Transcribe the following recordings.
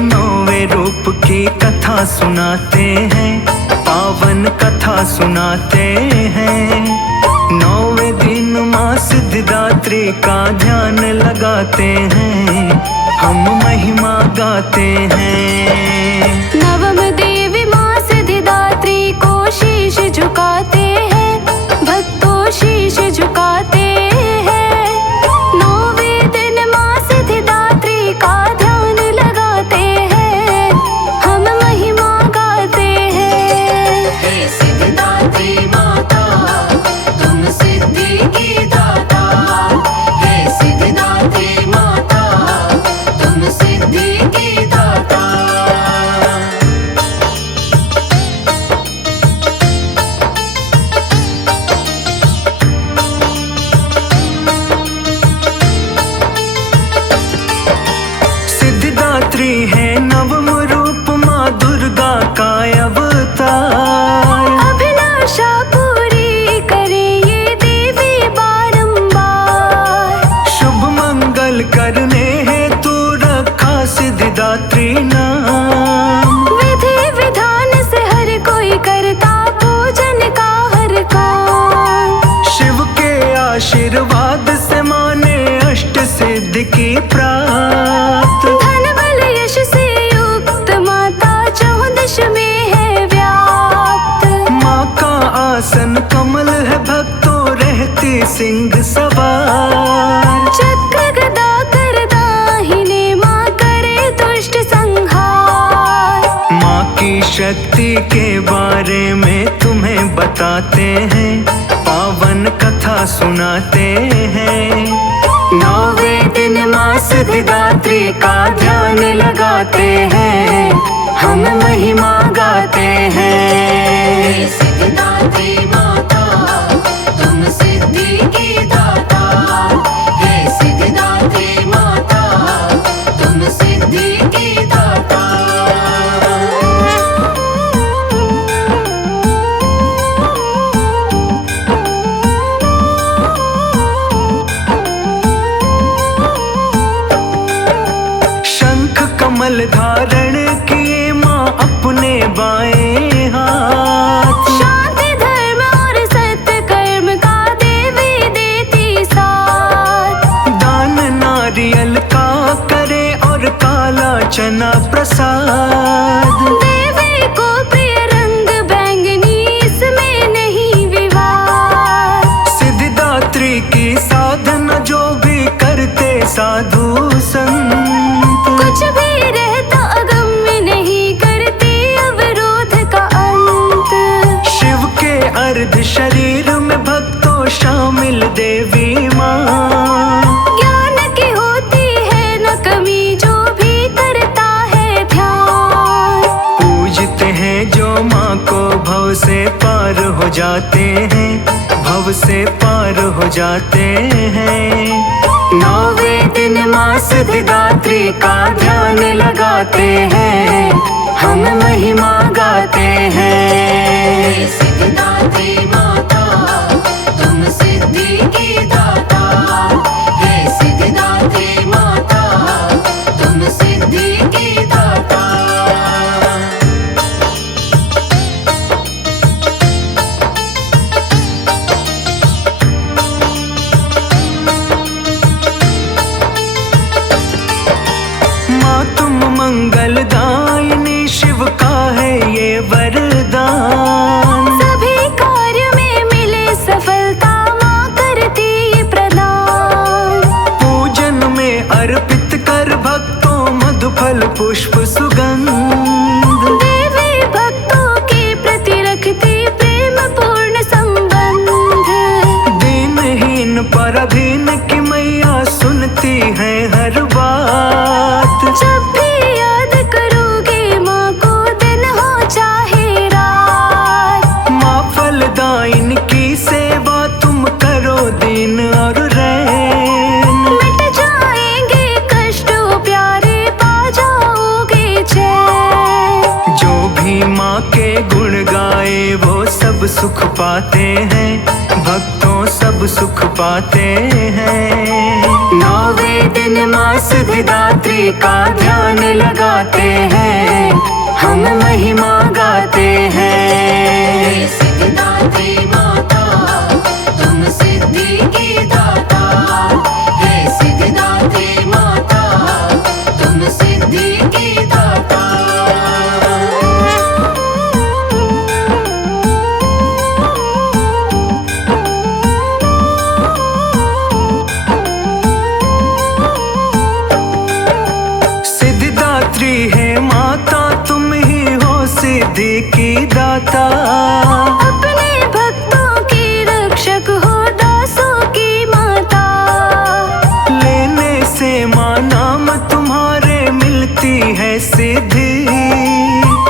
नौवे रूप की कथा सुनाते हैं, पावन कथा सुनाते हैं। नौवे दिन माँ सिद्धिदात्री का ध्यान लगाते हैं, हम महिमा गाते हैं। नवम देवी माँ सिद्धिदात्री को शीश झुकाते हैं, भक्तों शीश झुकाते हैं। नौवे दिन माँ सिद्धिदात्री का ध्यान लगाते हैं, हम महिमा गाते हैं। हे सिद्धिदात्री माता तुम सिद्धि की दाता, हे सिद्धिदात्री माता तुम सिद्धि की दाता। सिद्धिदात्री है नवम रूप माँ दुर्गा का अवतार। अभिलाषा पूरी करे ये देवी बारंबार, शुभ मंगल करने हेतु रखा सिद्धिदात्री नाम। विधि विधान से हर कोई करता पूजन का हर काम। शिव के आशीर्वाद से माने अष्ट सिद्धि की प्राप्त। धन बल यश से युक्त माता 14 में है व्याप्त। माँ का आसन कमल है, भक्तों रहती सिंह सवार। चक्र गदा कर दाहिने माँ करे दुष्ट संहार। माँ की शक्ति के बारे में तुम्हें बताते हैं, पावन कथा सुनाते हैं। नौवे दिन माँ सिद्धिदात्री का ध्यान लगाते हैं, हम महिमा गाते हैं। हे सिद्धिदात्री माता तुम सिद्धि की दाता, हे सिद्धिदात्री माता तुम सिद्धि की दाता। शंख कमल धारण किए माँ अपने बाएं हाथ। शांति धर्म और सत्य कर्म का देवी देती साथ। दान नारियल का करे और काला चना प्रसाद। देवी को प्रिय रंग बैंगनी, इसमें नहीं विवाद। सिद्धिदात्री की साधना जो भी करते साधु संत। कुछ भी रहता अगम्य नहीं करती अवरोध का अंत। शिव के अर्ध शरीर में भक्तों शामिल देवी माँ। ज्ञान की होती है न कमी जो भी करता है ध्यान। पूजते हैं जो माँ को भव से पार हो जाते हैं, भव से पार हो जाते हैं। नौवे दिन माँ सिद्धिदात्री का ध्यान लगाते हैं, हम महिमा गाते हैं। हे सिद्धिदात्री माता तुम सिद्धि की दाता, हे सिद्धिदात्री माता तुम सिद्धि की दाता। माँ तुम मंगलदायिनी, शिव का है ये वरदान। सभी कार्य में मिले सफलता, माँ करती ये प्रदान। पूजन में अर्पित कर भक्तों मधु फल पुष्प सुगंध। देवी भक्तों के प्रति रखती प्रेम पूर्ण संबंध। दीनहीन पराधीन की मैया सुनती है हर बात। जब भी याद करोगे माँ को, दिन हो चाहे रात। माँ फलदायिनी की सेवा तुम करो दिन और रैन। मिट जाएंगे कष्ट प्यारे, पा जाओगे चैन। जो भी माँ के गुण गाए वो सब सुख पाते हैं, भक्तों सब सुख पाते हैं। नौवें दिन माँ सिद्धिदात्री का ध्यान लगाते हैं, हम महिमा गाते हैं। सिद्धिदात्री माता तुम सिद्धि की दाता, हे सिद्धिदात्री माता तुम सिद्धि की दाता। सिद्धिदात्री है माता, तुम ही हो सिद्धि की दाता। अपने भक्तों की रक्षक हो, दासों की माता। लेने से माँ नाम तुम्हारे मिलती है सिद्धि।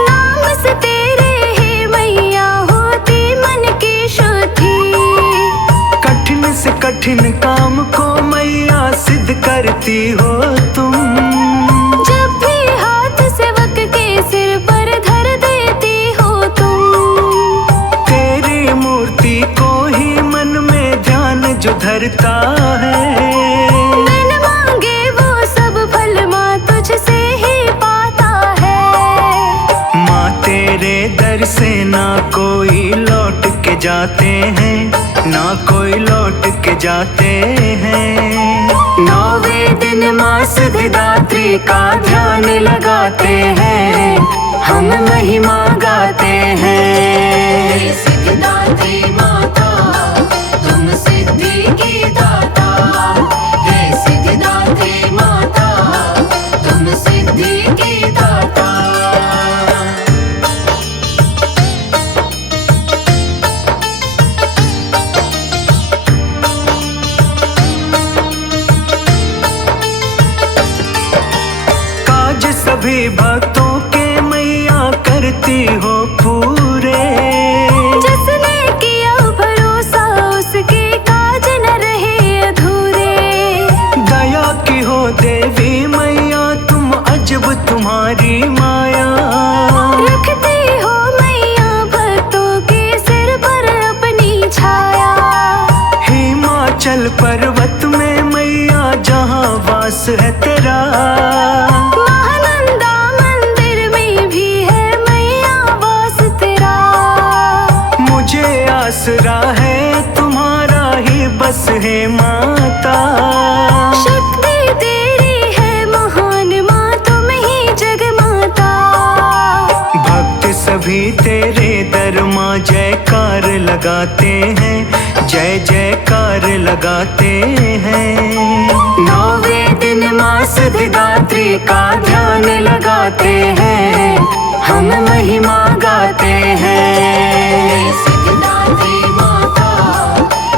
नाम से तेरे ही मैया होती मन की शुद्धि। कठिन से कठिन काम को मैया सिद्ध करती हो तुम। जब भी हाथ सेवक के सिर पर धर देती हो तुम। तेरी मूर्ति को ही मन में ध्यान जो धरता है, बिन मांगे वो सब फल माँ तुझसे ही पाता है। माँ तेरे दर से ना कोई लौट के जाते हैं, ना कोई लौट के जाते हैं। नौवें दिन माँ सिद्धिदात्री का ध्यान लगाते हैं, हम महिमा गाते हैं। हे सिद्धिदात्री माता तुम सिद्धि की दाता, हे सिद्धिदात्री माता तुम सिद्धि की दाता। काज सभी भक्तों के मैया करती हो पूरे। जिसने किया भरोसा उसके काज न रहे अधूरे। दया की हो देवी मैया तुम, अजब तुम्हारी माया। रखती हो मैया भक्तों के सिर पर अपनी छाया। हिमाचल पर्वत में मैया जहाँ वास है तेरा। महानंदा मंदिर में भी है मैया वास तेरा। मुझे आसरा है तुम्हारा ही बस है माता। शक्ति तेरी है महान माँ, तुम ही जगमाता। भक्त सभी तेरे दर माँ जयकार लगाते हैं, जय जयकार लगाते हैं। नौवें दिन माँ सिद्धिदात्री का ध्यान लगाते हैं, हम महिमा गाते हैं। सिद्धिदात्री माता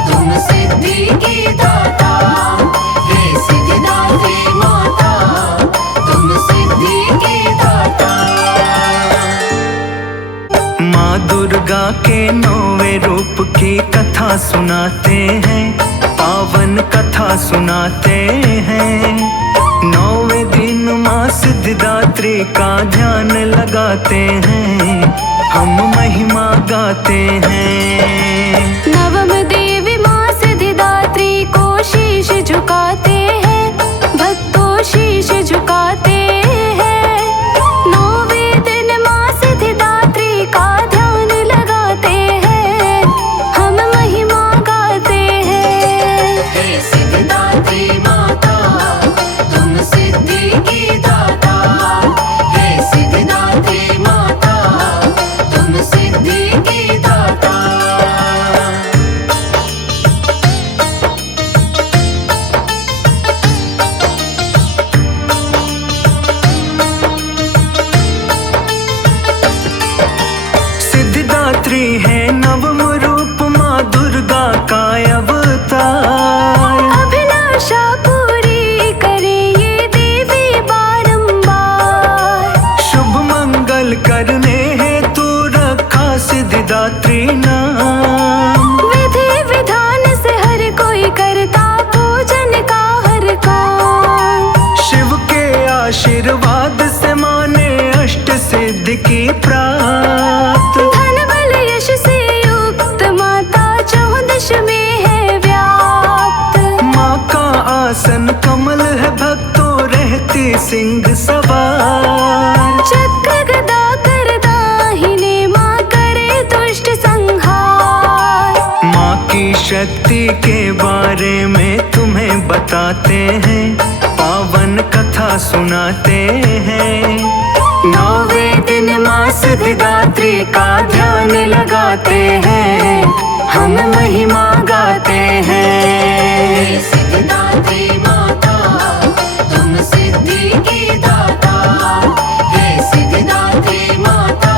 तुम सिद्धि की दाता, हे सिद्धिदात्री माता तुम सिद्धि की दाता। माँ दुर्गा के नौवें रूप की कथा सुनाते हैं, पावन कथा सुनाते हैं। नौवें दिन माँ सिद्धिदात्री का ध्यान लगाते हैं, हम महिमा गाते हैं। नवम देवी माँ सिद्धिदात्री को शीश झुकाते हैं, भक्तों शीश झुकाते हैं। नौवें दिन माँ सिद्धिदात्री का ध्यान लगाते हैं, हम महिमा गाते हैं। हे सिद्धिदात्री माता तुम सिद्धि की दाता, हे सिद्धिदात्री माता तुम सिद्धि की दाता। सिद्धिदात्री है नवम रूप माँ दुर्गा का अवतार। अभिलाषा पूरी करे ये देवी बारंबार। शुभ मंगल करने हेतु रखा सिद्धिदात्री नाम। विधि विधान से हर कोई करता पूजन का हर काम। शिव के आशीर्वाद से माने अष्ट सिद्धि की प्राप्त। धन बल यश से युक्त माता 14 में है व्याप्त। माँ का आसन कमल है भक्तों रहती सिंह सवार। चक्र गदा कर दाहिने माँ करे दुष्ट संहार। माँ की शक्ति के बारे में तुम्हें बताते हैं, पावन कथा सुनाते हैं। 9वें दिन माँ सिद्धिदात्री का ध्यान लगाते हैं, हम महिमा गाते हैं। सिद्धिदात्री माता तुम सिद्धि की दाता, हे सिद्धिदात्री माता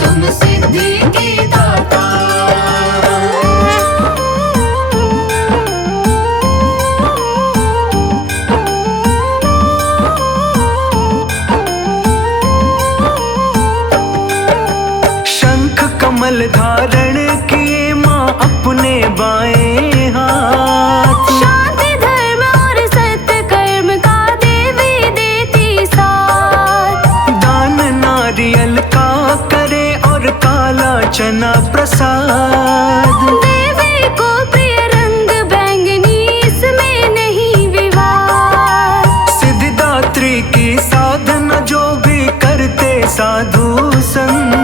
तुम सिद्धि की दाता। शंख कमल धारण किए माँ अपने बाएं हाथ। शांति धर्म और सत्य कर्म का देवी देती साथ। दान नारियल का करे और काला चना प्रसाद। देवी को प्रिय रंग बैंगनी, इसमें नहीं विवाद। सिद्धिदात्री की साधना जो भी करते साधु संत,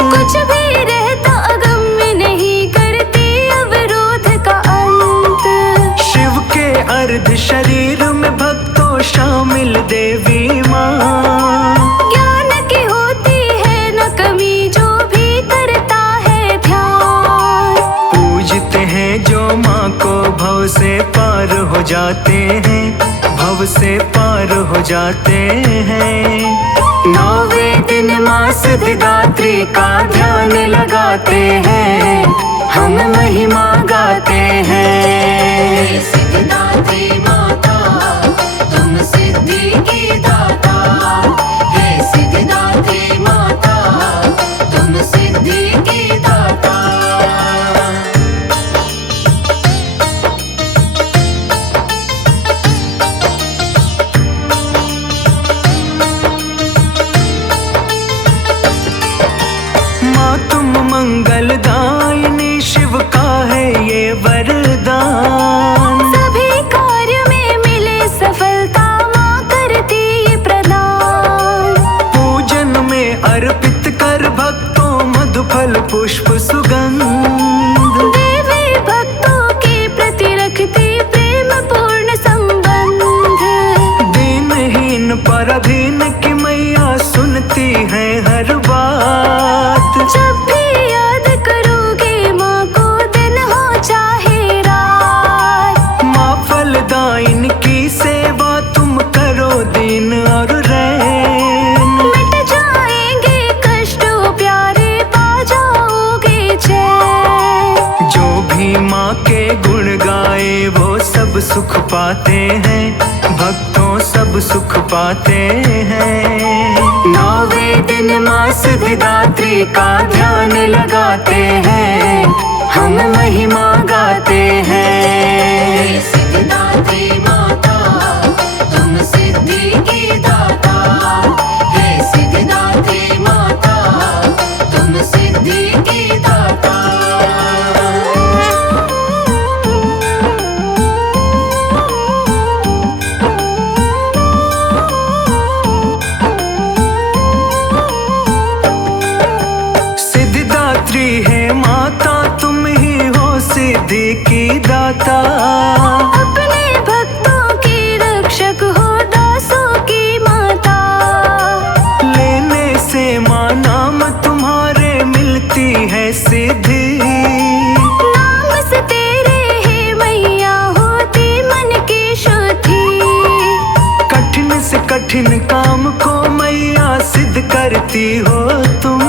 कुछ भी रहता अगम्य नहीं करती अवरोध का अंत। शिव के अर्ध शरीर में भक्तों शामिल देवी माँ। ज्ञान की होती है न कमी जो भी करता है ध्यान। पूजते हैं जो माँ को भव से पार हो जाते हैं, भव से पार हो जाते हैं। 9वें दिन माँ सिद्धिदात्री का ध्यान लगाते हैं, हम महिमा गाते हैं। सिद्धिदात्री माता तुम सिद्धि की दाता, हे सिद्धिदात्री माता तुम सिद्धि की दाता। माँ तुम मंगलदायिनी, शिव का है ये वरदान। सभी कार्य में मिले सफलता, माँ करती ये प्रदान। पूजन में अर्पित कर भक्तों मधुफल पुष्प सुगंध। देवी भक्तों के प्रति रखती प्रेम पूर्ण संबंध। दीनहीन पराधीन की मैया सुनती है हर बात। जब भी याद करोगे माँ को, दिन हो चाहे रात। माँ फलदायिन की सेवा तुम करो दिन और रैन। मिट जाएंगे कष्ट प्यारे, पा जाओगे चैन। जो भी माँ के गुण गाए वो सब सुख पाते हैं, भक्तों सब सुख पाते हैं। 9वें दिन माँ सिद्धिदात्री का ध्यान लगाते हैं, हम महिमा गाते हैं। सिद्धिदात्री माता तुम सिद्धि की दाता, हे सिद्धिदात्री माता तुम सिद्धि की दाता। सिद्धिदात्री है माता तुम ही हो सिद्धि की दाता। अपने भक्तों की रक्षक हो, दासों की माता। लेने से माँ नाम तुम्हारे मिलती है सिद्धि। नाम से तेरे हे मैया होती मन की शुद्धि। कठिन से कठिन काम को मैया सिद्ध करती हो तुम।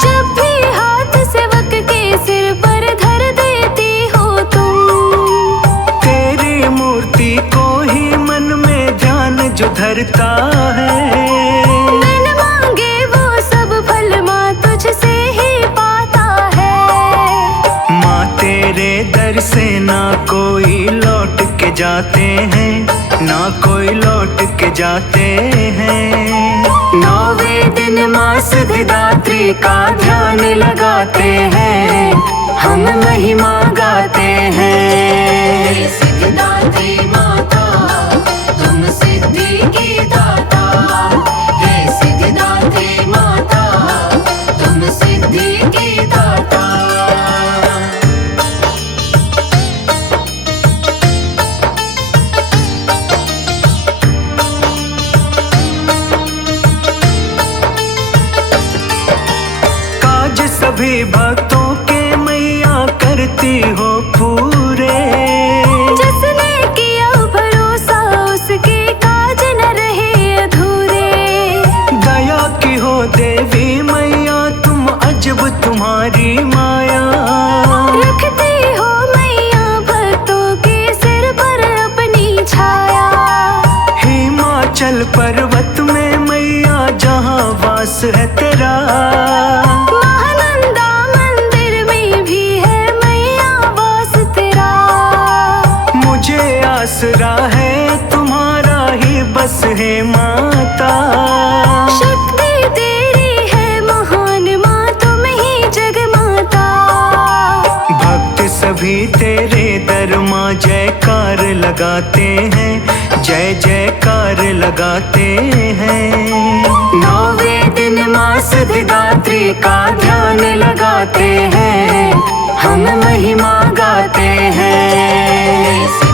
जब भी हाथ सेवक के सिर पर धर देती हो तुम। तेरी मूर्ति को ही मन में ध्यान जो धरता है, बिन मांगे वो सब फल माँ तुझसे ही पाता है। माँ तेरे दर से ना कोई लौट के जाते हैं, ना कोई लौट के जाते हैं। 9वें दिन माँ सिद्धिदात्री का ध्यान लगाते हैं, हम महिमा गाते हैं। हे सिद्धिदात्री माता तुम सिद्धि की दाता, हे सिद्धिदात्री माता तुम सिद्धि की दाता। काज सभी भक्तों के मैया करती हो पूरे, जिसने किया भरोसा उसके काज न रहे अधूरे। दया की हो देवी मैया तुम, अजब तुम्हारी माया। रखती हो मैया भक्तों के सिर पर अपनी छाया। हिमाचल पर्वत में मैया जहाँ वास है तेरा, महानंदा मंदिर में भी है मैया वास तेरा। मुझे आसरा है तुम्हारा ही बस है माता। शक्ति तेरी है महान माँ, तुम ही जगमाता। भक्त सभी तेरे दर माँ जयकार लगाते हैं, जय जयकार लगाते हैं। नौवें दिन माँ सिद्धिदात्री का ध्यान लगाते हैं, हम महिमा गाते हैं।